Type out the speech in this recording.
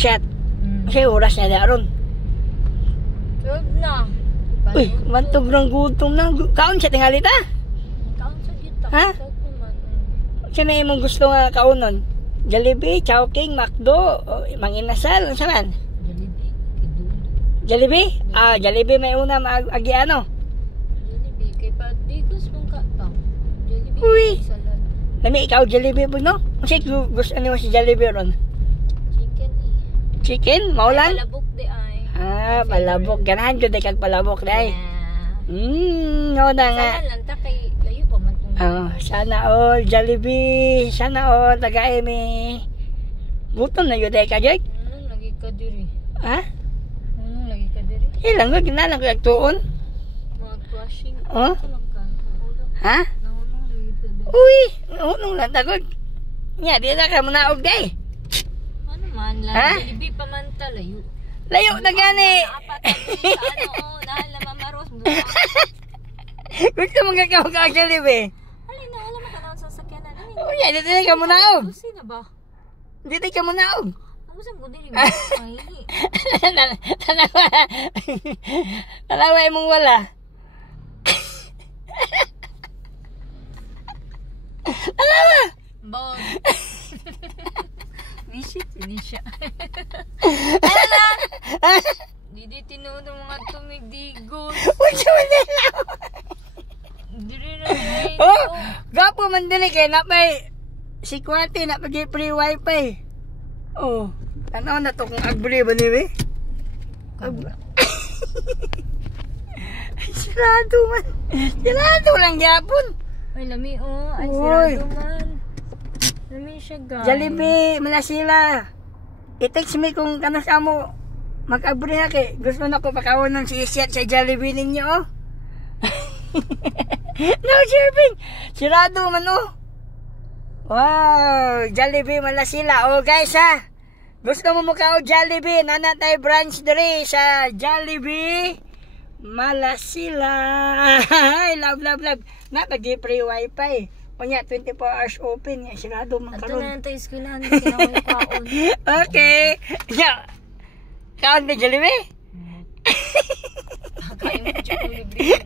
Shit. Kasi oras na daron. 12 na. Uy, mantog ng gutom na. Kaon siya tingali ta? Kaon sa kita. Ha? Sino yung gusto nga kaunon? Jollibee, Chowking, McDo, Manginasal, ano saan? Jollibee? Ah, Jollibee may una agi ano? Jollibee, kay Padigos mong katang. Jollibee, Uy! salad. Lami ikaw Jollibee po no? Kasi gusto ano si Jollibee ron? Chicken eh. Chicken? Maulan? Palabok di ay. Ah, palabok. Ganahan ko kag palabok na eh. No na nga. Sana lang ta kay layo pa man kung. Sana all Jollibee. Sana all taga-emi. Gutom na yun ka, Jake? Lagi ka diri. Ha? Lagi ka diri. Ilang ko, ginalang ko nagtuon. Mga crushing. Oh? Lang ka. Ha? Nahulong lagi ka diri. Uy! Unong lang tagod. Nya, di na ka munaog day. Ano man lang. Ha? Jollibee pa man ta layo. Layo na gani. Apat na ano, dahil na mamaros mo. Gusto mong gagawin ka Jollibee? Alin na, alam mo ka na sa sakyanan. Oh, yan, dito na ka munaog. Gusto na ba? Dito ka munaog. Ang gusto ko dili ba? Mahihi. Tanawa mong wala. Tanawa! Bawag. Visit, hindi siya. Didi tinuod ang mga tumigdigos. Huwag siya manilaw. Diri na rin. Oh, gapo man dili kay napay si Kwate napay free wifi. Oh, tanaw na to kung agbre ba ni Sirado man. Sirado lang yapon. Ay, lami oh. Ay, Uy. sirado man. Lami siya guys. Jollibee, Malasila. I-text me kung kanas amo mag-abre na kay gusto na ko pakawanan si Isyat sa Jollibee ninyo oh. No serving. Sirado man oh. Wow, Jollibee Malasila. Oh guys ha. Gusto mo mukha o Jollibee, nana tayo branch diri sa Jollibee Malasila. Ay, love. Napag-free wifi. Kunya 24 hours open nga sirado man Ato karon. na tayo eskwelahan kinaway kaon. Okay. Yeah. Kaon ka Jollibee? Kain mo siya libre niya.